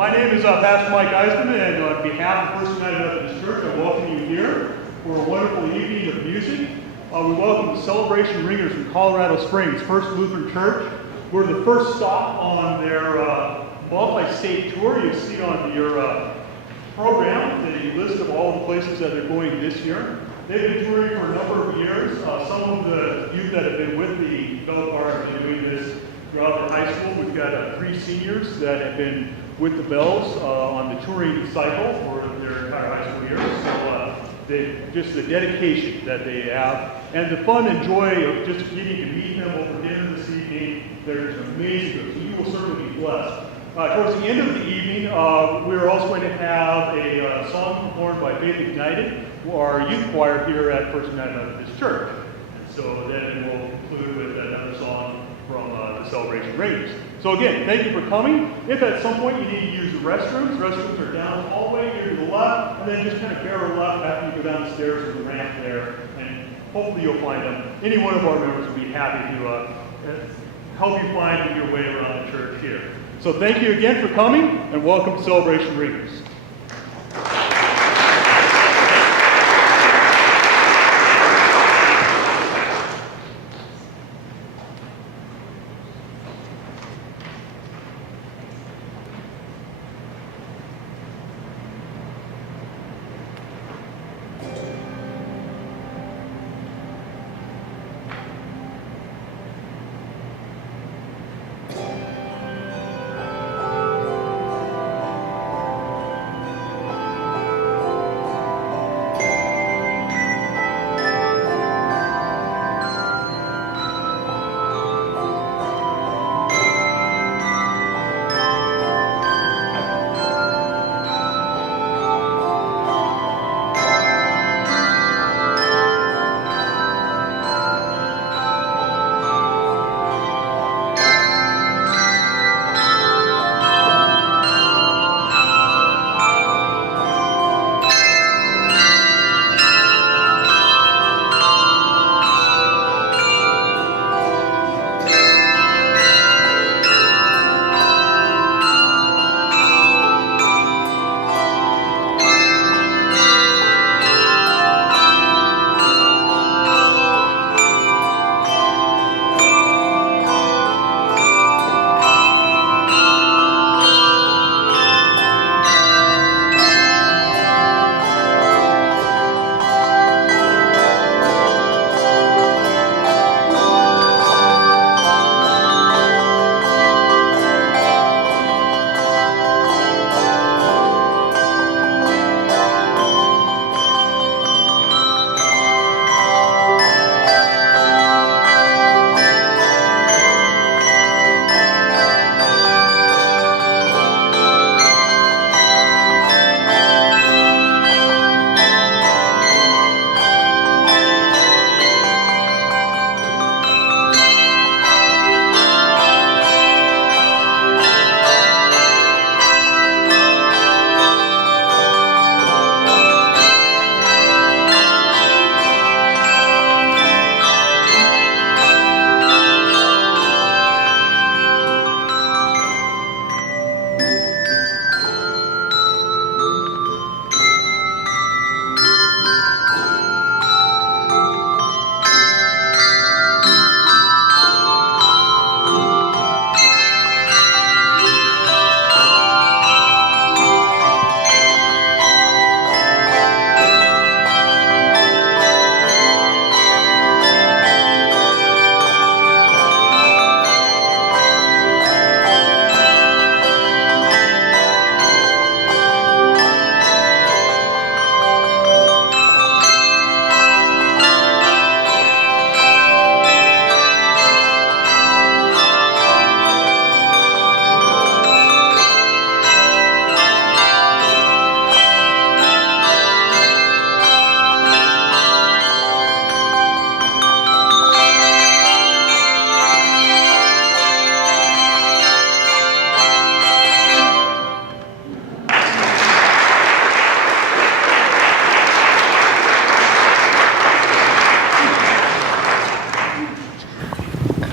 My name is Pastor Mike Eisman, and on behalf of First United Methodist Church, I welcome you here for a wonderful evening of music. We welcome the Celebration Ringers from Colorado Springs, First Lutheran Church. We're the first stop on their multi-state tour. You see on your program the list of all the places that they're going this year. They've been touring for a number of years. Some of the youth that have been with the Bell Choir have been doing this throughout the high school. We've got 3 seniors that have been with the Bells on the touring cycle for their entire high school year. So just the dedication that they have and the fun and joy of just getting to meet them over dinner this evening, they're amazing. So you will certainly be blessed. Towards the end of the evening, we're also going to have a song performed by Faith Ignited, our youth choir here at First United Methodist Church. And so then we'll conclude with another song from the Celebration Ringers. So again, thank you for coming. If at some point you need to use the restrooms are down the hallway here to the left, and then just kind of barrel left after you go down the stairs to the ramp there, and hopefully you'll find them. Any one of our members will be happy to help you find your way around the church here. So thank you again for coming, and welcome to Celebration Ringers.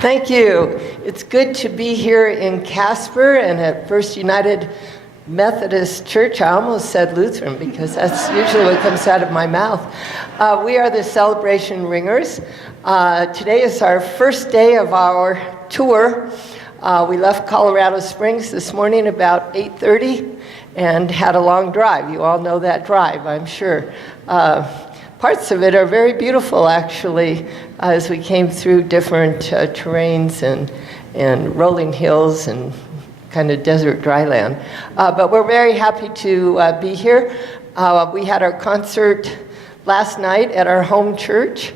Thank you. It's good to be here in Casper and at First United Methodist Church. I almost said Lutheran because that's usually what comes out of my mouth. We are the Celebration Ringers. Today is our first day of our tour. We left Colorado Springs this morning about 8:30 and had a long drive. You all know that drive, I'm sure. Parts of it are very beautiful, actually, as we came through different terrains and rolling hills and kind of desert dry land. But we're very happy to be here. We had our concert last night at our home church,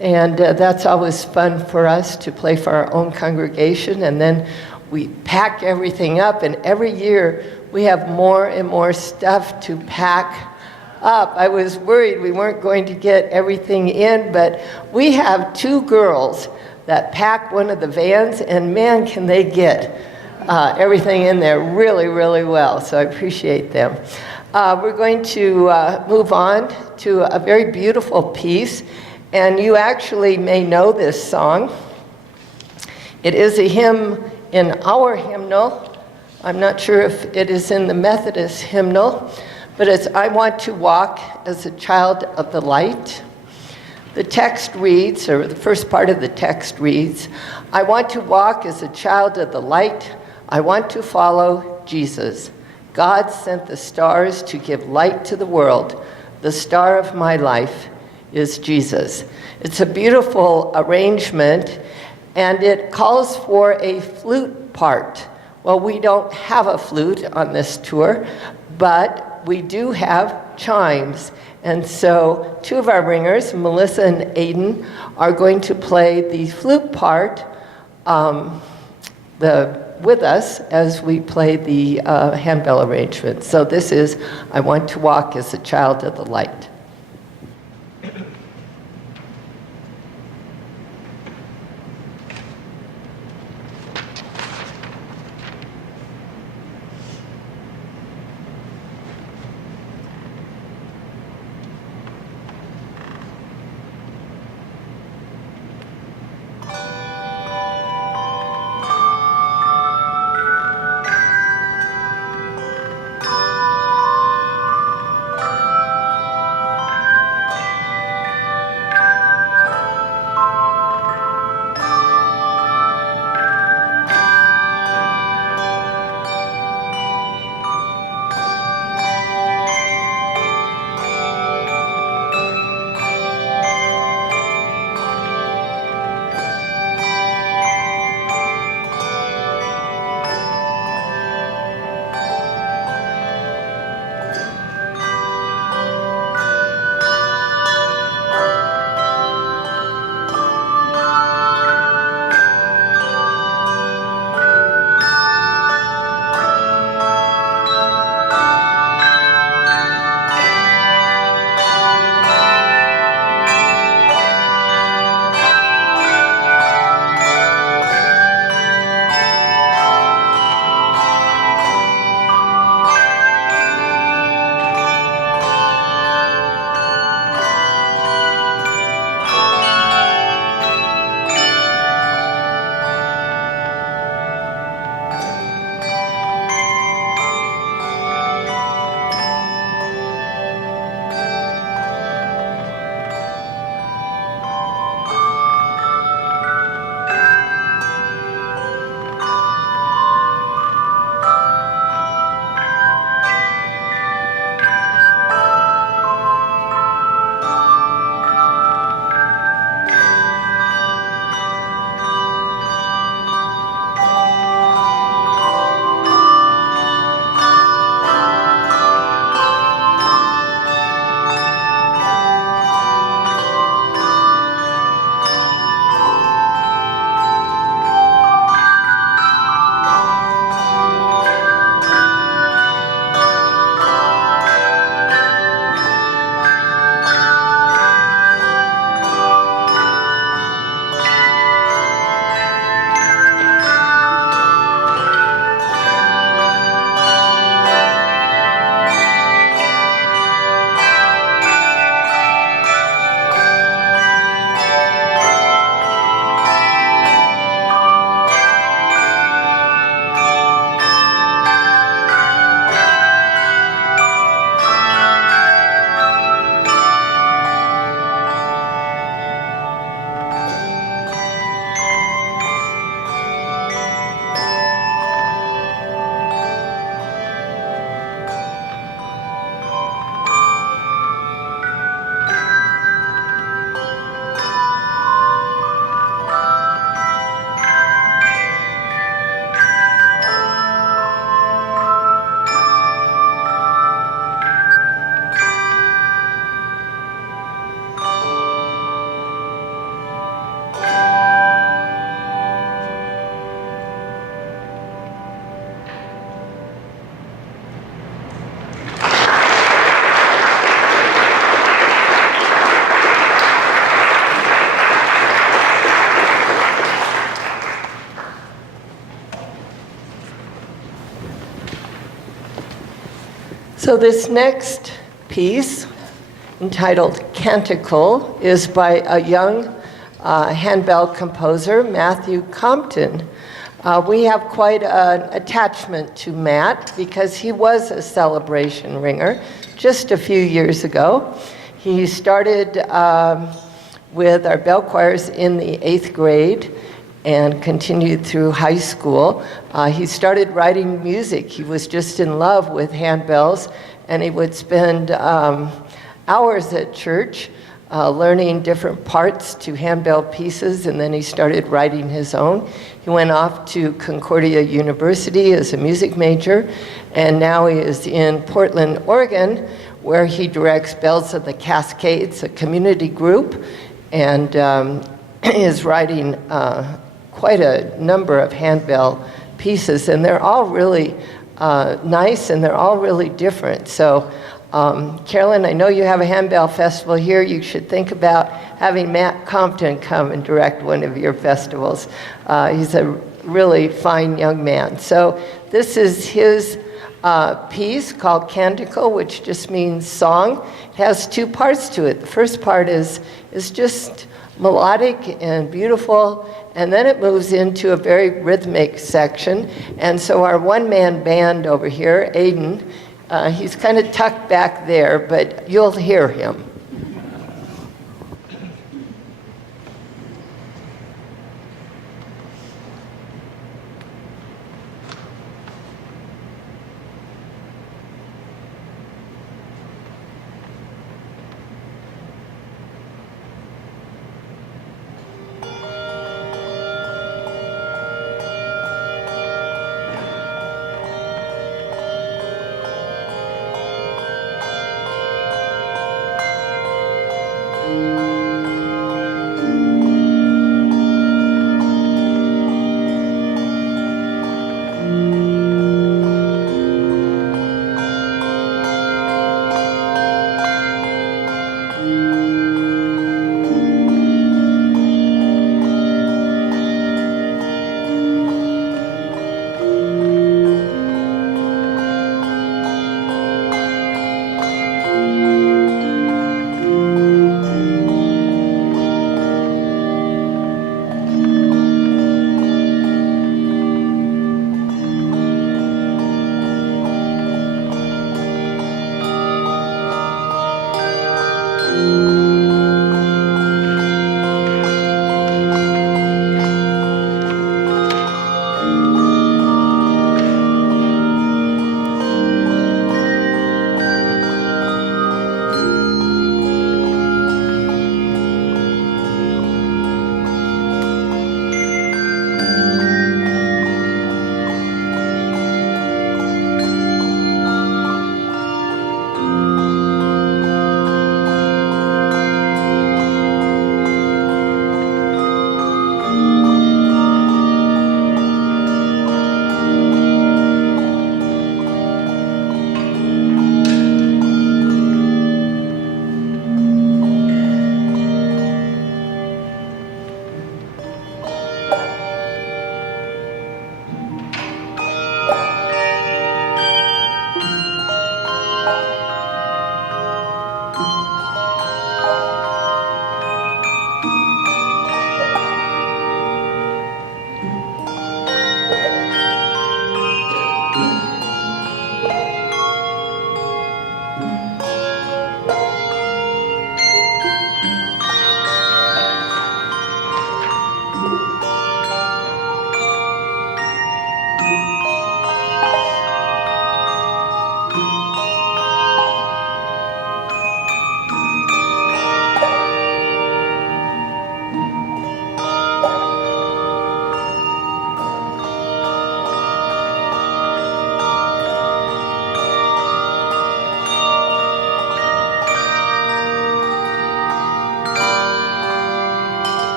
and that's always fun for us to play for our own congregation. And then we pack everything up, and every year we have more and more stuff to pack up. I was worried we weren't going to get everything in, but we have two girls that pack one of the vans, and man, can they get everything in there really, really well. So I appreciate them. We're going to move on to a very beautiful piece, and you actually may know this song. It is a hymn in our hymnal. I'm not sure if it is in the Methodist hymnal, but it's "I Want to Walk as a Child of the Light." The text reads, or the first part of the text reads, "I want to walk as a child of the light. I want to follow Jesus. God sent the stars to give light to the world. The star of my life is Jesus." It's a beautiful arrangement, and it calls for a flute part. Well, we don't have a flute on this tour, but we do have chimes. And so two of our ringers, Melissa and Aiden, are going to play the flute part with us as we play the handbell arrangement. So this is "I Want to Walk as a Child of the Light." So this next piece, entitled Canticle, is by a young handbell composer, Matthew Compton. We have quite an attachment to Matt because he was a celebration ringer just a few years ago. He started with our bell choirs in the 8th grade and continued through high school. He started writing music. He was just in love with handbells, and he would spend hours at church learning different parts to handbell pieces, and then he started writing his own. He went off to Concordia University as a music major, and now he is in Portland, Oregon, where he directs Bells of the Cascades, a community group, and is writing quite a number of handbell pieces, and they're all really nice, and they're all really different. So Carolyn, I know you have a handbell festival here. You should think about having Matt Compton come and direct one of your festivals. He's a really fine young man. So this is his piece called Canticle, which just means song. It has two parts to it. The first part is just melodic and beautiful, and then it moves into a very rhythmic section. And so our one-man band over here, Aiden, he's kind of tucked back there, but you'll hear him.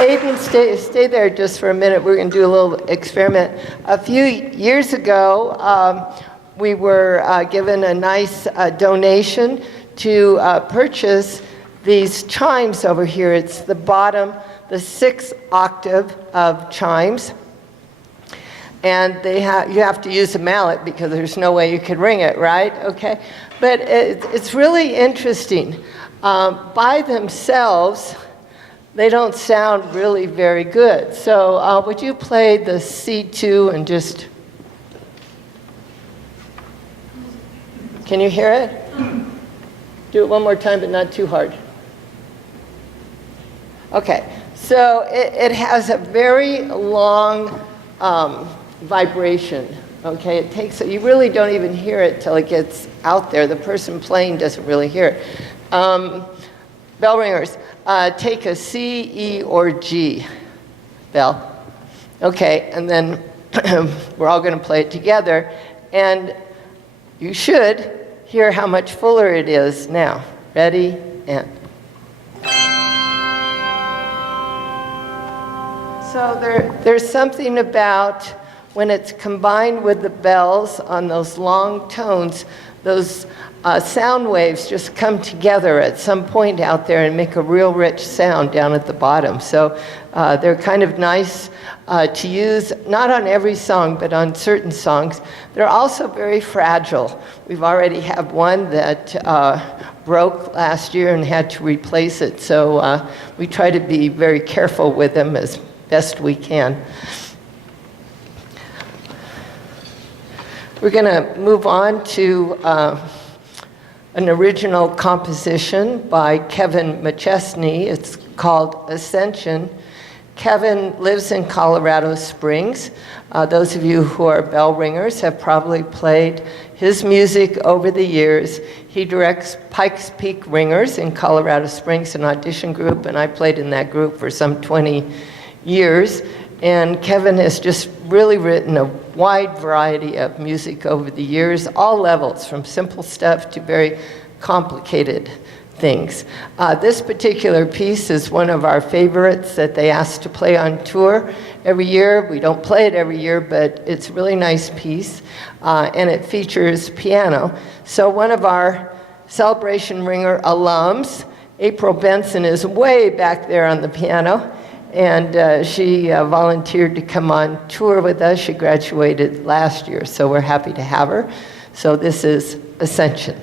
Aiden, stay there just for a minute. We're going to do a little experiment. A few years ago, we were given a nice donation to purchase these chimes over here. It's the bottom, the 6th octave of chimes. And you have to use a mallet because there's no way you could ring it, right? Okay. But it's really interesting. By themselves, they don't sound really very good. So would you play the C2 and just... Can you hear it? Do it one more time, but not too hard. Okay, so it has a very long vibration. Okay, it takes, you really don't even hear it till it gets out there. The person playing doesn't really hear it. Bell ringers, take a C, E, or G bell. Okay, and then we're all going to play it together. And you should hear how much fuller it is now. Ready, and. So there's something about when it's combined with the bells on those long tones, those sound waves just come together at some point out there and make a real rich sound down at the bottom. So they're kind of nice to use, not on every song, but on certain songs. They're also very fragile. We've already had one that broke last year and had to replace it. So we try to be very careful with them as best we can. We're going to move on to an original composition by Kevin McChesney. It's called Ascension. Kevin lives in Colorado Springs. Those of you who are bell ringers have probably played his music over the years. He directs Pikes Peak Ringers in Colorado Springs, an audition group, and I played in that group for some 20 years. And Kevin has just really written a wide variety of music over the years, all levels, from simple stuff to very complicated things. This particular piece is one of our favorites that they ask to play on tour every year. We don't play it every year, but it's a really nice piece, and it features piano. So one of our Celebration Ringer alums, April Benson, is way back there on the piano. And she volunteered to come on tour with us. She graduated last year, so we're happy to have her. So this is Ascension.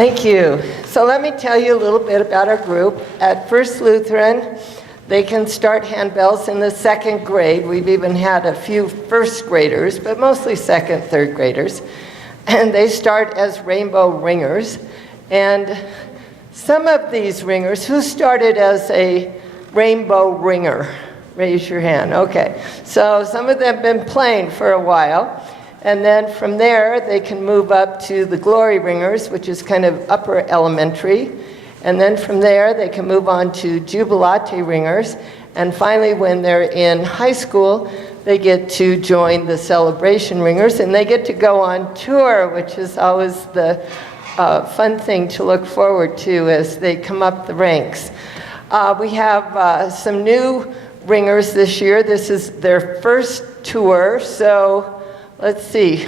Thank you. So let me tell you a little bit about our group. At First Lutheran, they can start handbells in the second grade. We've even had a few first graders, but mostly second, third graders. And they start as rainbow ringers. And some of these ringers, who started as a rainbow ringer? Raise your hand. Okay. So some of them have been playing for a while. And then from there, they can move up to the glory ringers, which is kind of upper elementary. And then from there, they can move on to jubilate ringers. And finally, when they're in high school, they get to join the celebration ringers, and they get to go on tour, which is always the fun thing to look forward to as they come up the ranks. We have some new ringers this year. This is their first tour, so let's see.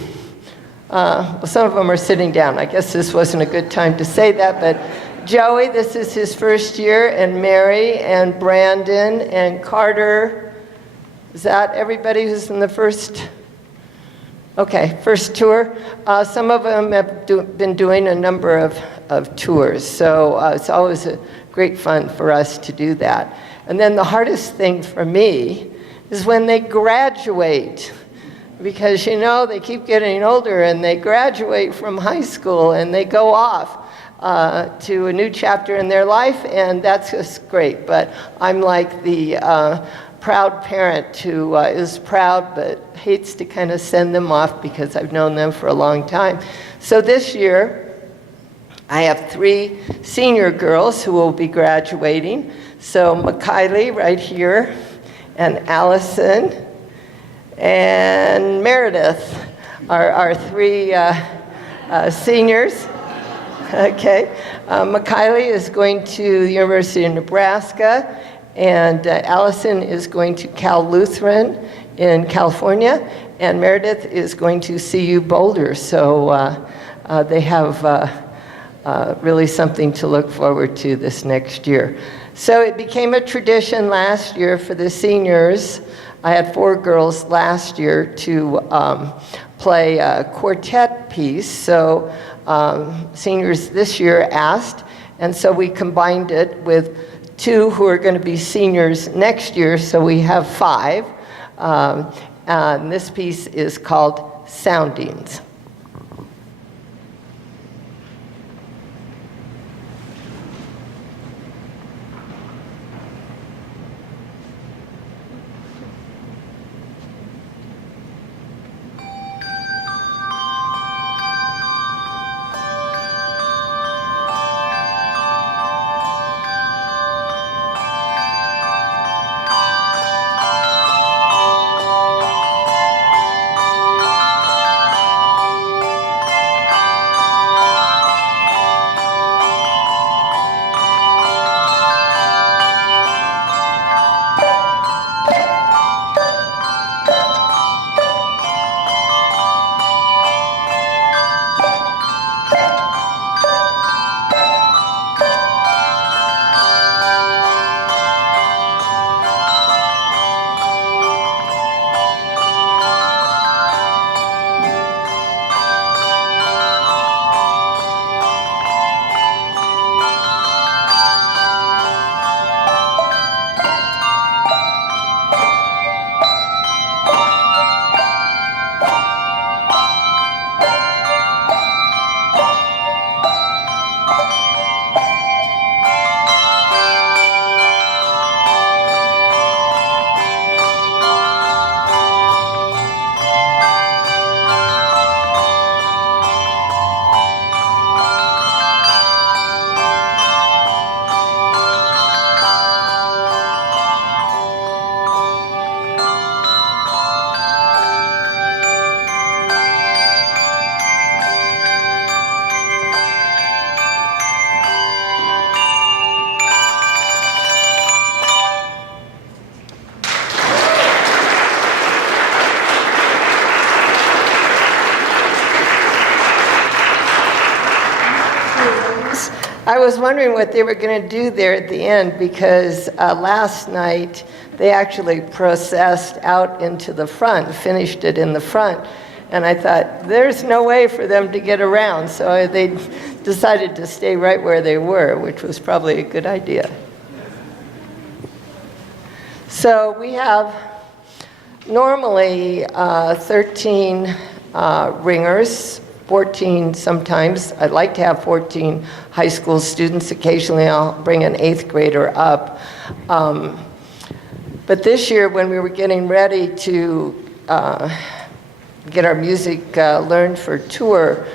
Well, some of them are sitting down. I guess this wasn't a good time to say that, but Joey, this is his first year, and Mary, and Brandon, and Carter. Is that everybody who's in the first? Okay, first tour. Some of them have been doing a number of tours, so it's always a great fun for us to do that. And then the hardest thing for me is when they graduate, because they keep getting older and they graduate from high school and they go off to a new chapter in their life, and that's just great. But I'm like the proud parent who is proud but hates to kind of send them off because I've known them for a long time. So this year, I have 3 senior girls who will be graduating. So McKaylee right here, and Allison, and Meredith are our 3 seniors. Okay. McKaylee is going to the University of Nebraska, and Allison is going to Cal Lutheran in California, and Meredith is going to CU Boulder. So they have really something to look forward to this next year. So it became a tradition last year for the seniors. I had 4 girls last year to play a quartet piece. So seniors this year asked, and so we combined it with 2 who are going to be seniors next year, so we have 5. And this piece is called Soundings. I was wondering what they were going to do there at the end, because last night they actually processed out into the front, finished it in the front. And I thought, there's no way for them to get around. So they decided to stay right where they were, which was probably a good idea. So we have normally 13 ringers, 14 sometimes. I'd like to have 14 high school students. Occasionally I'll bring an 8th grader up. But this year when we were getting ready to get our music learned for tour,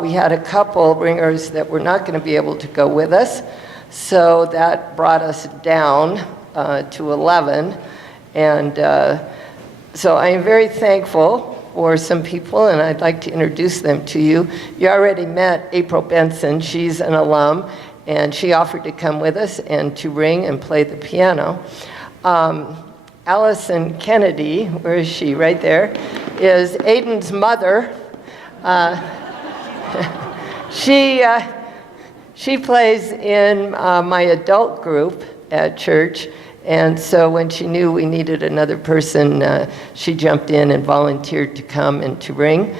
we had a couple ringers that were not going to be able to go with us. So that brought us down to 11. And so I am very thankful for some people, and I'd like to introduce them to you. You already met April Benson. She's an alum, and she offered to come with us and to ring and play the piano. Allison Kennedy, where is she? Right there, is Aiden's mother. She plays in my adult group at church. And so when she knew we needed another person, she jumped in and volunteered to come and to ring.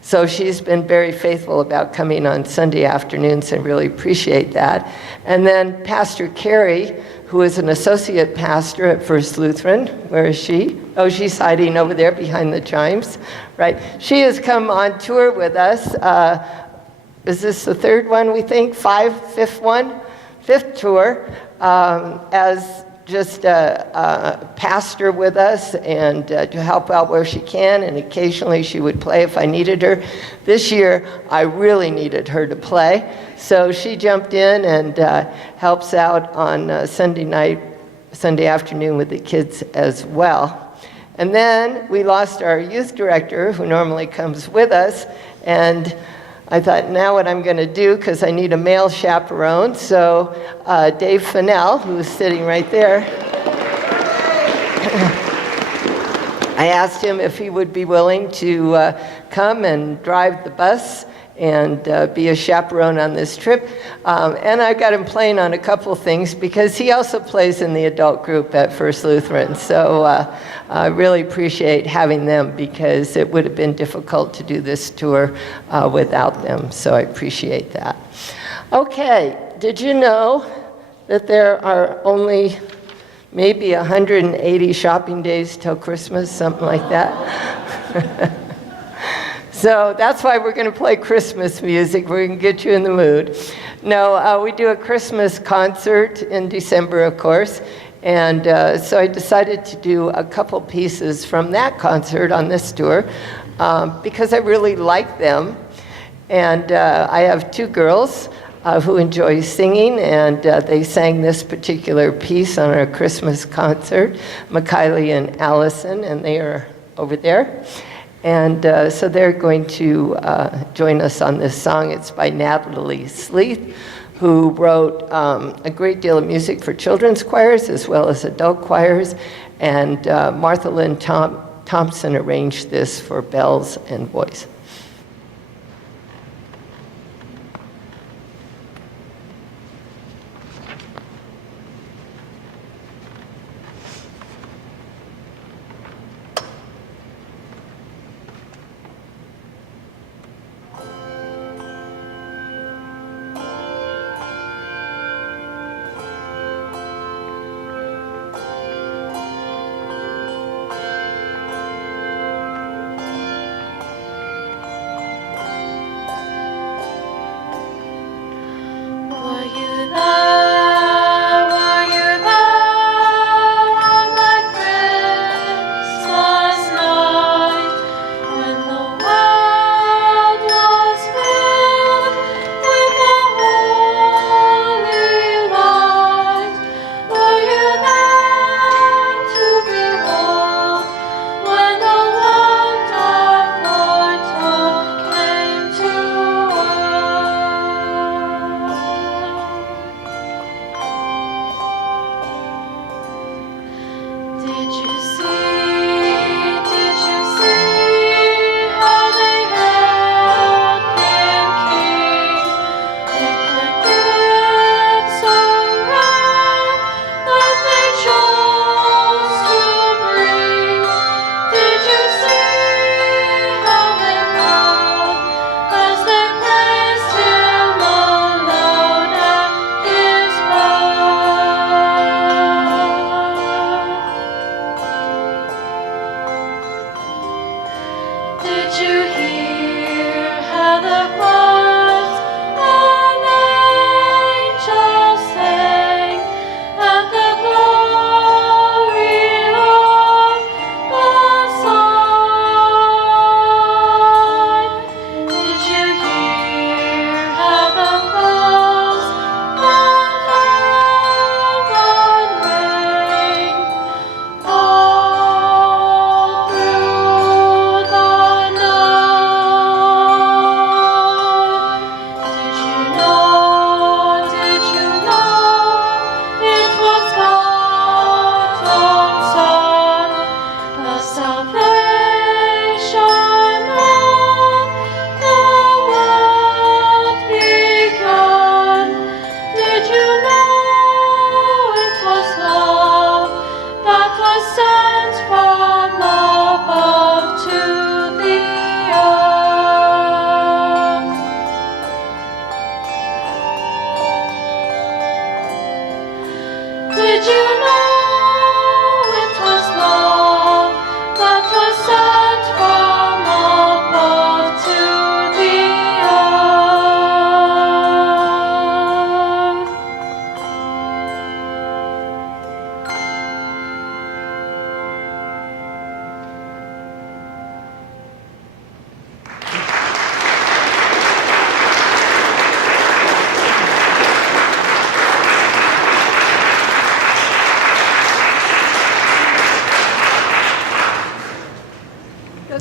So she's been very faithful about coming on Sunday afternoons, and really appreciate that. And then Pastor Carrie, who is an associate pastor at First Lutheran. Where is she? Oh, she's hiding over there behind the chimes, right? She has come on tour with us. Is this the third one, we think? Fifth one? Fifth tour. As just a pastor with us, and to help out where she can, and occasionally she would play if I needed her. This year, I really needed her to play, so she jumped in and helps out on Sunday afternoon with the kids as well. And then we lost our youth director, who normally comes with us, and I thought, now what I'm going to do, because I need a male chaperone. So Dave Fennell, who's sitting right there, I asked him if he would be willing to come and drive the bus and be a chaperone on this trip. And I got him playing on a couple things, because he also plays in the adult group at First Lutheran. So I really appreciate having them, because it would have been difficult to do this tour without them. So I appreciate that. Okay, did you know that there are only maybe 180 shopping days till Christmas, something like that? So that's why we're going to play Christmas music. We're going to get you in the mood. No, we do a Christmas concert in December, of course. And so I decided to do a couple pieces from that concert on this tour, because I really like them. And I have two girls who enjoy singing, and they sang this particular piece on our Christmas concert, Mikaylee and Allison, and they are over there. And so they're going to join us on this song. It's by Natalie Sleeth, who wrote a great deal of music for children's choirs as well as adult choirs. And Martha Lynn Thompson arranged this for bells and voice.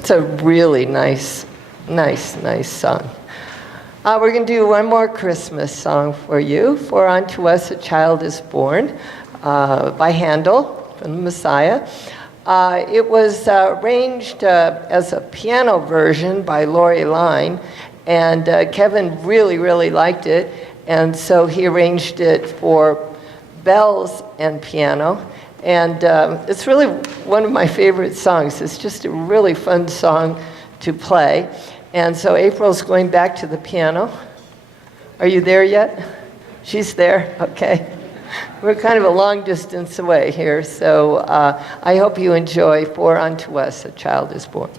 It's a really nice song. We're going to do one more Christmas song for you. For unto us a child is born, by Handel from the Messiah. It was arranged as a piano version by Lori Line, and Kevin really liked it, and so he arranged it for bells and piano. And it's really one of my favorite songs. It's just a really fun song to play. And so April's going back to the piano. Are you there yet? She's there? Okay. We're kind of a long distance away here, so I hope you enjoy For Unto Us a Child is Born.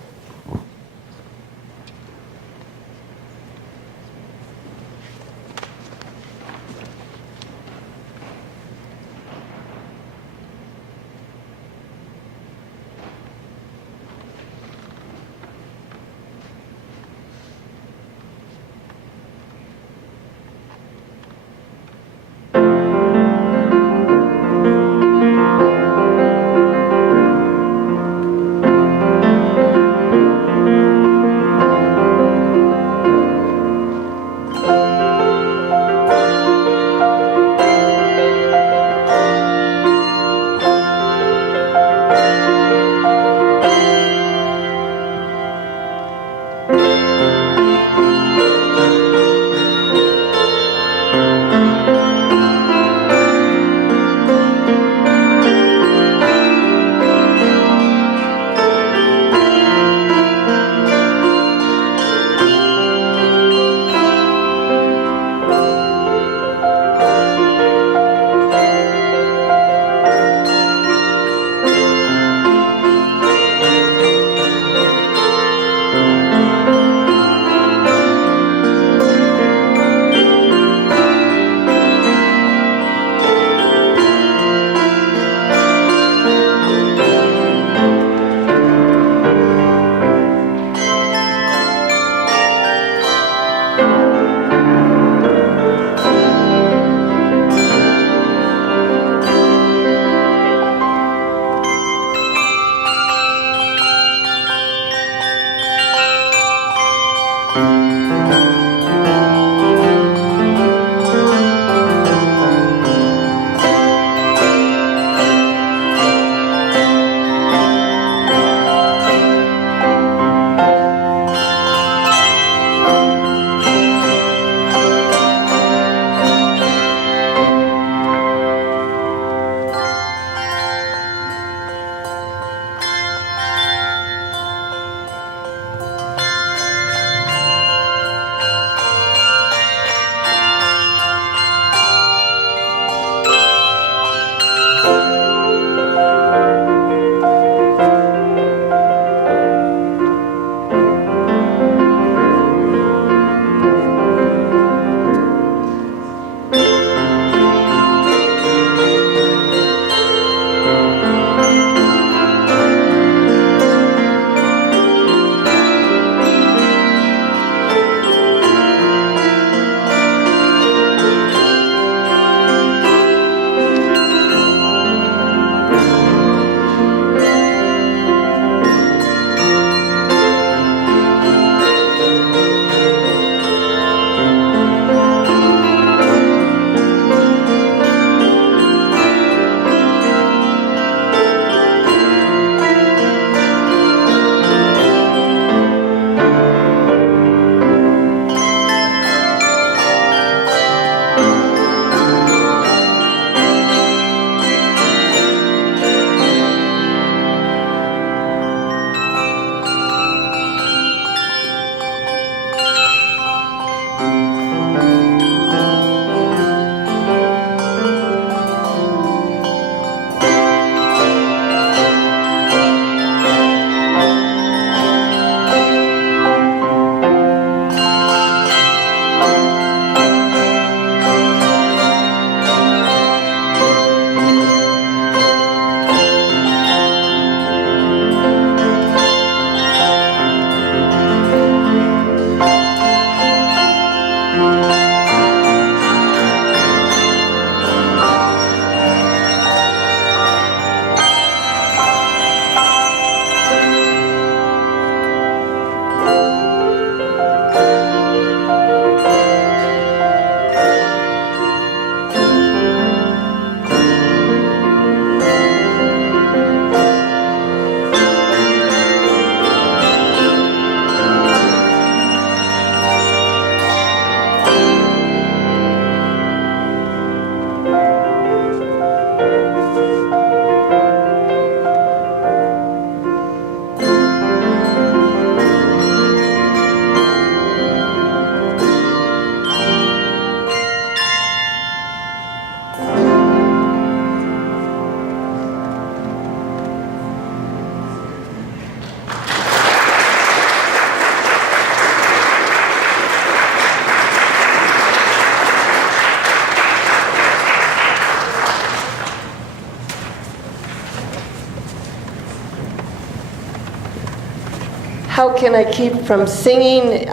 Can I Keep from Singing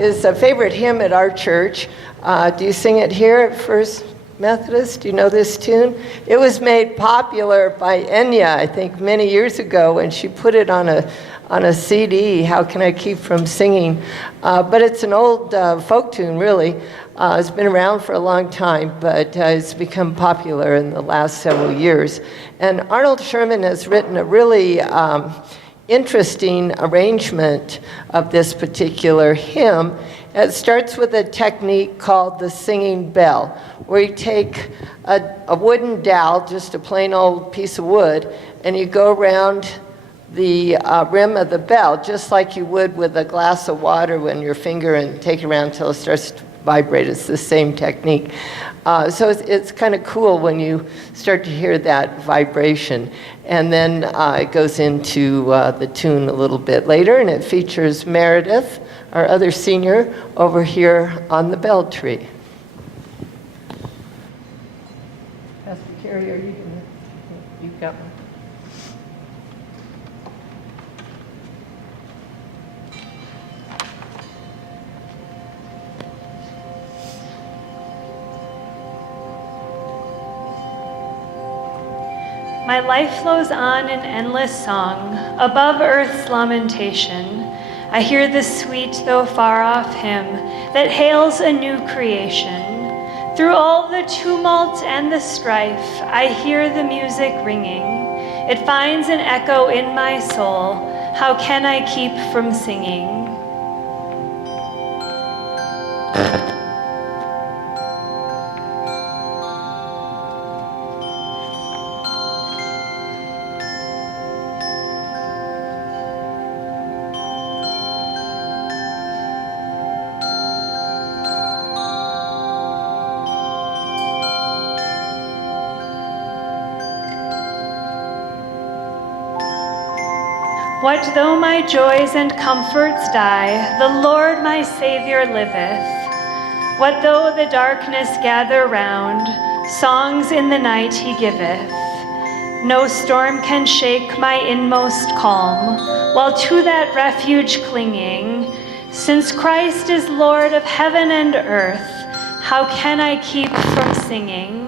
is a favorite hymn at our church. Do you sing it here at First Methodist? Do you know this tune? It was made popular by Enya, I think, many years ago, and she put it on a CD, How Can I Keep from Singing? But it's an old folk tune, really. It's been around for a long time, but it's become popular in the last several years. And Arnold Sherman has written a really interesting arrangement of this particular hymn. It starts with a technique called the singing bell, where you take a wooden dowel, just a plain old piece of wood, and you go around the rim of the bell, just like you would with a glass of water when your finger and take it around until it starts to vibrate. It's the same technique. So it's kind of cool when you start to hear that vibration. And then it goes into the tune a little bit later, and it features Meredith, our other senior, over here on the bell tree. Pastor Carrie, are you going to? You've got one. My life flows on in endless song, above earth's lamentation. I hear the sweet, though far-off hymn that hails a new creation. Through all the tumult and the strife, I hear the music ringing. It finds an echo in my soul. How can I keep from singing? What though my joys and comforts die, the Lord my Savior liveth. What though the darkness gather round, songs in the night he giveth. No storm can shake my inmost calm, while to that refuge clinging. Since Christ is Lord of heaven and earth, how can I keep from singing?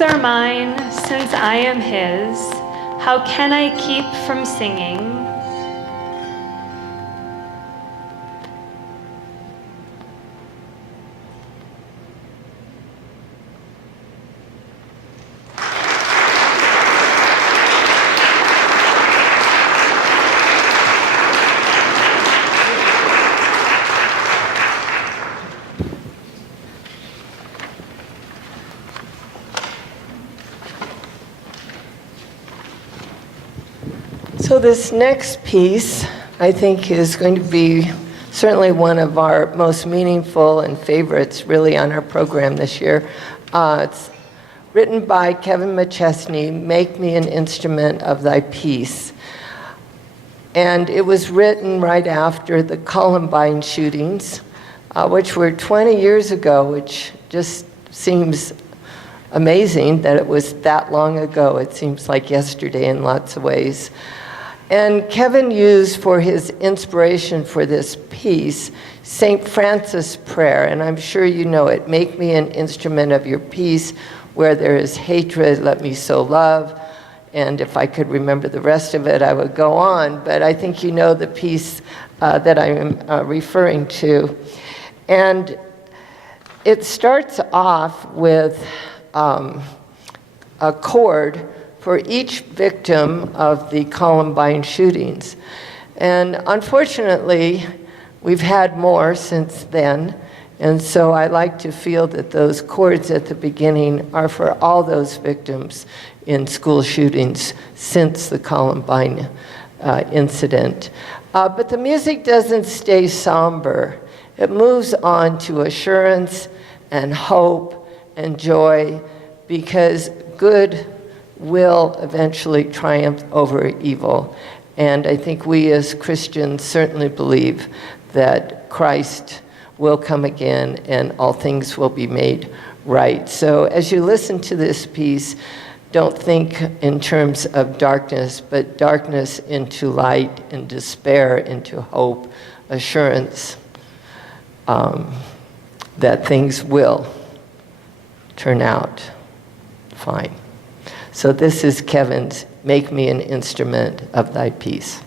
Are mine, since I am his. How can I keep from singing? So this next piece, I think, is going to be certainly one of our most meaningful and favorites really on our program this year. It's written by Kevin McChesney, Make Me an Instrument of Thy Peace. And it was written right after the Columbine shootings, which were 20 years ago, which just seems amazing that it was that long ago. It seems like yesterday in lots of ways. And Kevin used for his inspiration for this piece St. Francis' prayer, and I'm sure you know it. Make me an instrument of your peace. Where there is hatred, let me sow love. And if I could remember the rest of it, I would go on. But I think you know the piece that I'm referring to. And it starts off with a chord for each victim of the Columbine shootings. And unfortunately, we've had more since then. And so I like to feel that those chords at the beginning are for all those victims in school shootings since the Columbine incident. But the music doesn't stay somber. It moves on to assurance and hope and joy, because good will eventually triumph over evil. And I think we as Christians certainly believe that Christ will come again and all things will be made right. So as you listen to this piece, don't think in terms of darkness, but darkness into light and despair into hope, assurance that things will turn out fine. So this is Kevin's Make Me an Instrument of Thy Peace.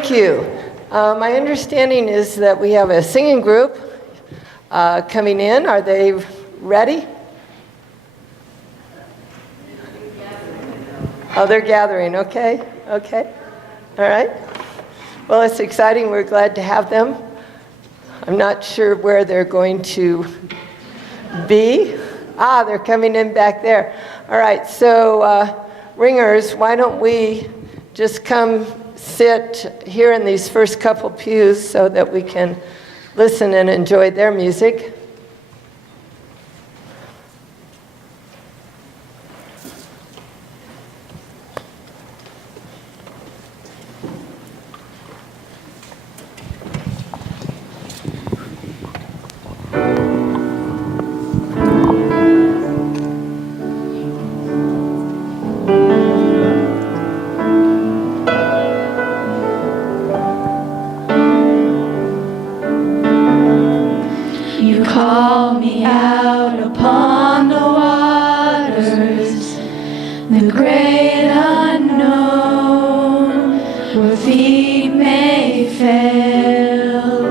Thank you. My understanding is that we have a singing group coming in. Are they ready? Oh, they're gathering. Okay. Okay. All right. Well, it's exciting. We're glad to have them. I'm not sure where they're going to be. Ah, they're coming in back there. All right. So, ringers, why don't we just come sit here in these first couple pews so that we can listen and enjoy their music. You call me out upon the waters, the great unknown, where feet may fail.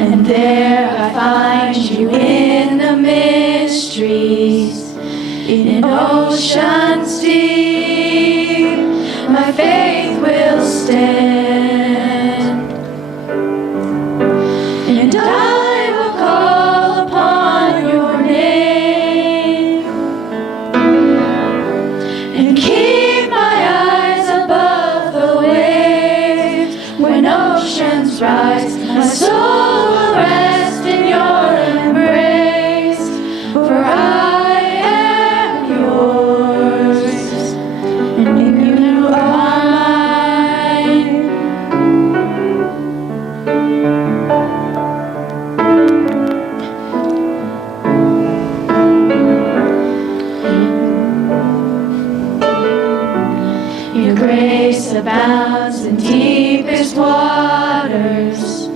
And there I find you in the mysteries, in oceans deep, my faith will stand. And I will call upon your name and keep my eyes above the waves. When oceans rise, my soul will rest in your embrace, for I am yours and you are mine. Your grace abounds in deepest waters.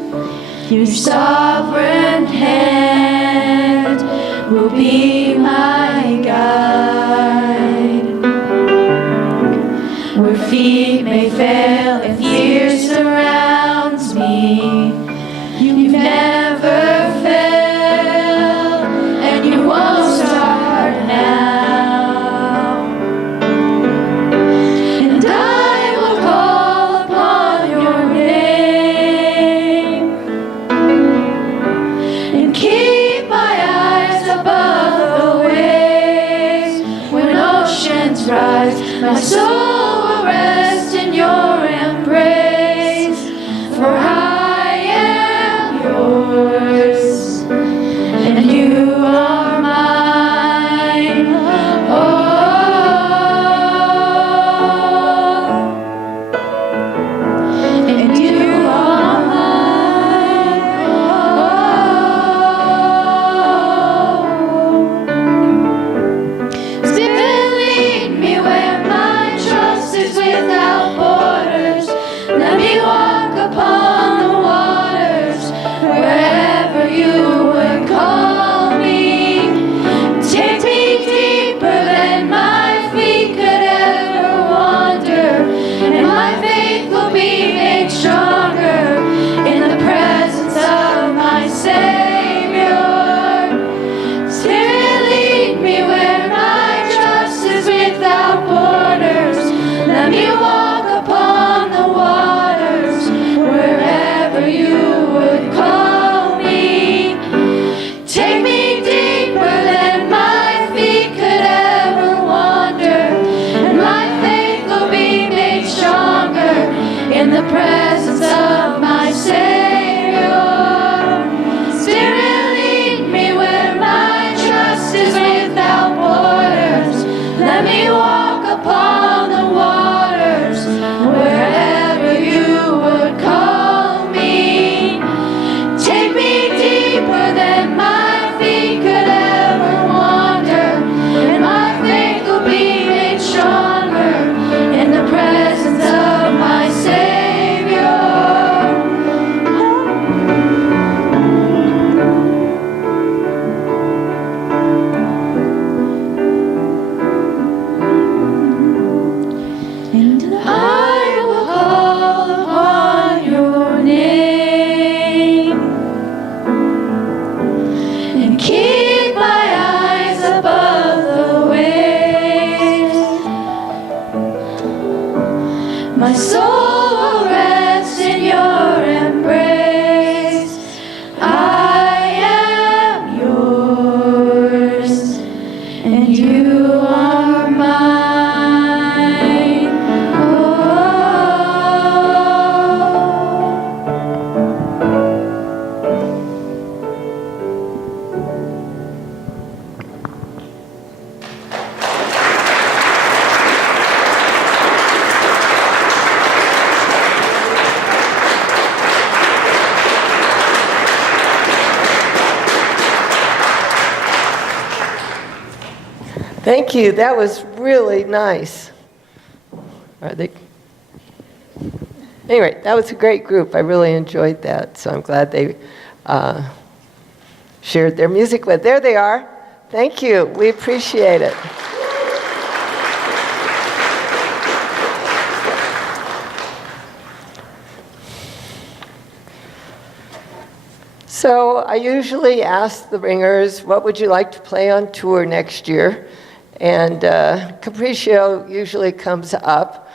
Your sovereign hand will be my guide. Where feet may fail and fear surrounds me, you've never failed, and you won't start now. And I will call upon your name and keep my eyes above Thank you. That was really nice. Are they? Anyway, that was a great group. I really enjoyed that. So I'm glad they shared their music with. There they are. Thank you. We appreciate it. So I usually ask the ringers, what would you like to play on tour next year? And Capriccio usually comes up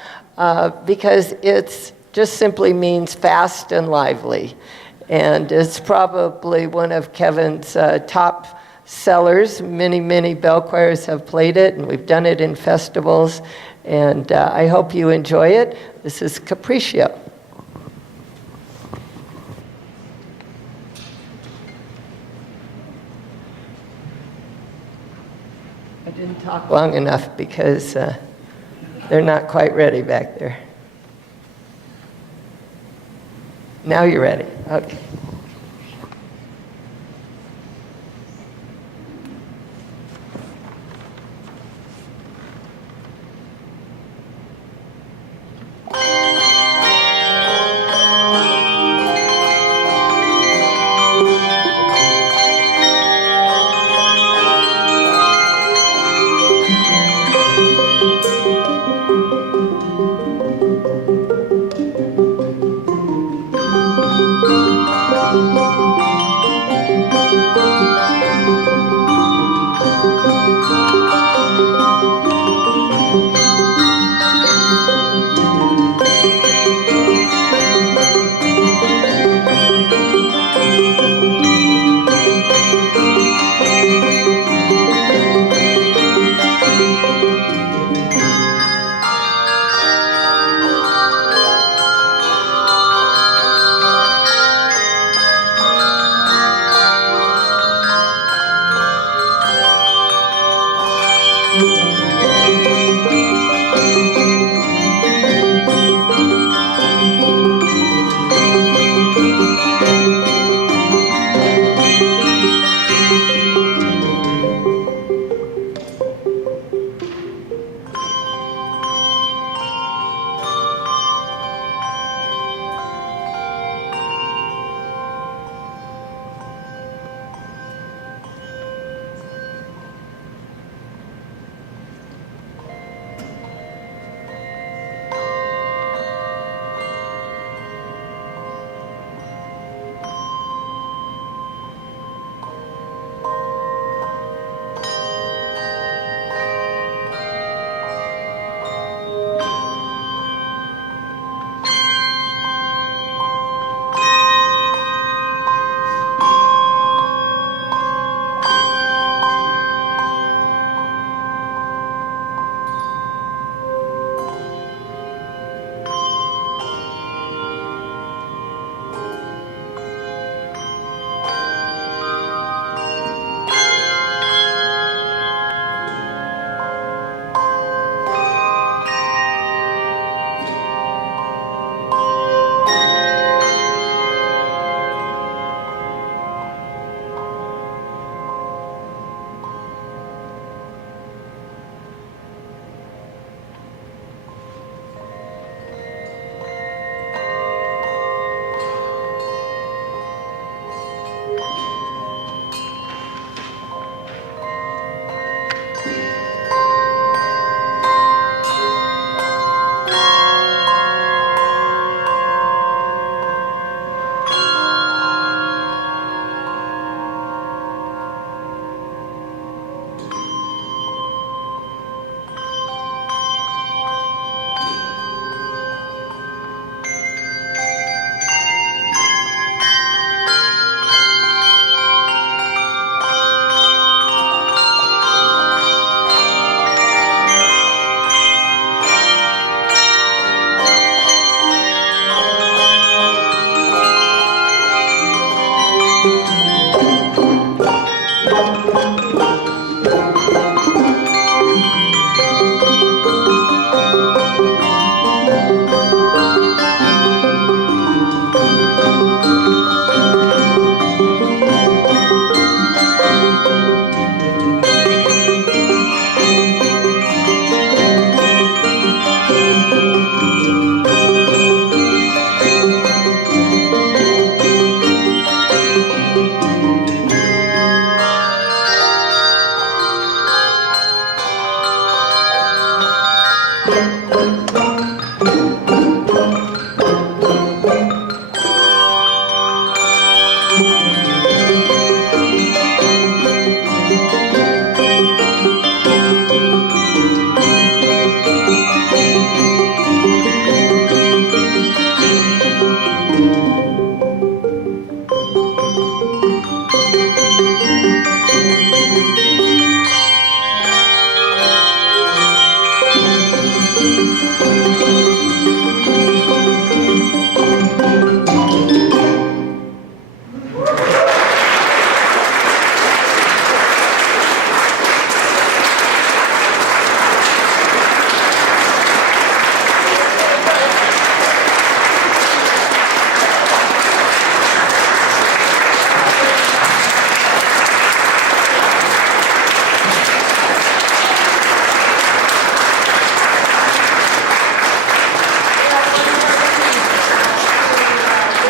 because it just simply means fast and lively. And it's probably one of Kevin's top sellers. Many, many bell choirs have played it, and we've done it in festivals. And I hope you enjoy it. This is Capriccio. I didn't talk long enough because they're not quite ready back there. Now you're ready. Okay.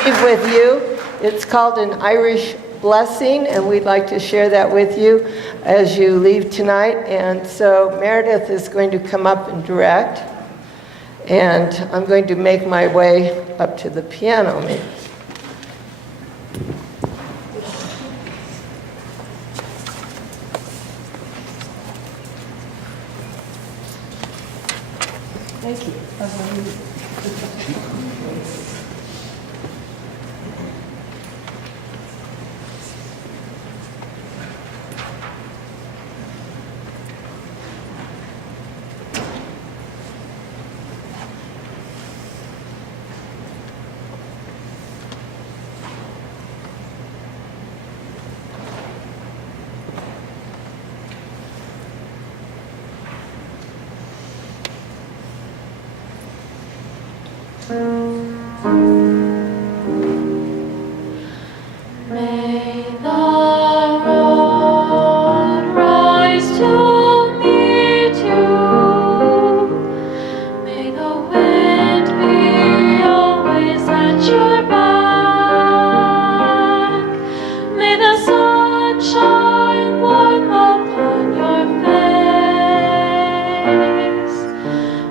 leave with you. It's called an Irish blessing, and we'd like to share that with you as you leave tonight. And so Meredith is going to come up and direct, and I'm going to make my way up to the piano. Maybe. Thank you. May the road rise to meet you. May the wind be always at your back. May the sun shine warm upon your face.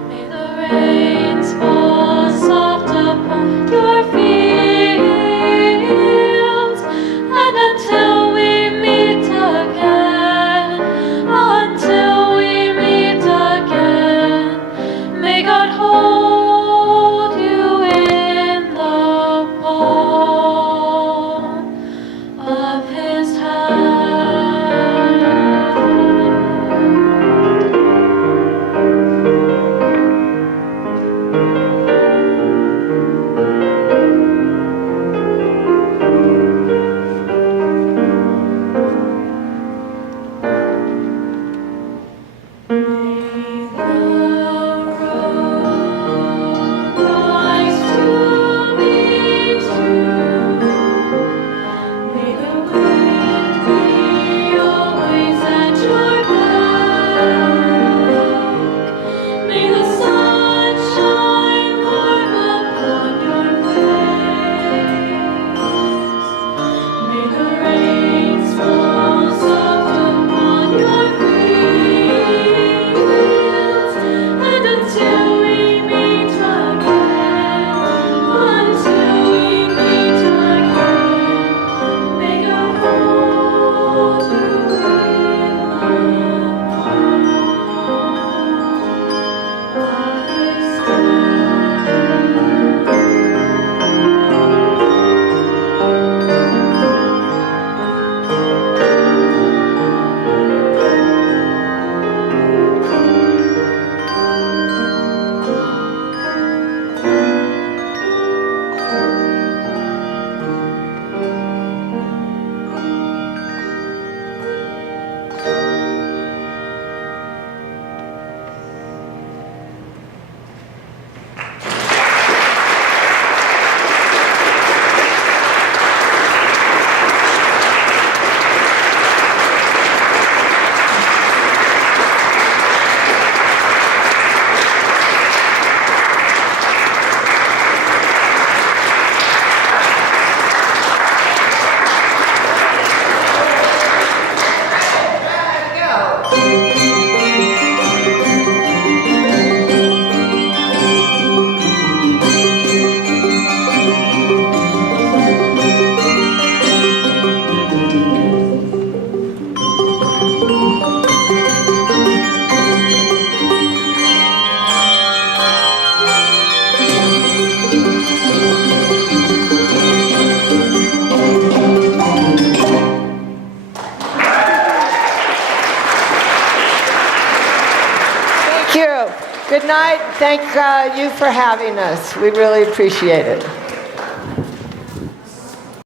May the rains fall soft upon your fields. And until we meet again, may God hold you in the palm of His hand. Rise to meet you. May the wind be always at your back. May the sun shine warm upon your face. May the rains fall soft upon your fields. And until we meet again, may God hold you in the palm of His Thank you. Good night. Thank you for having us. We really appreciate it.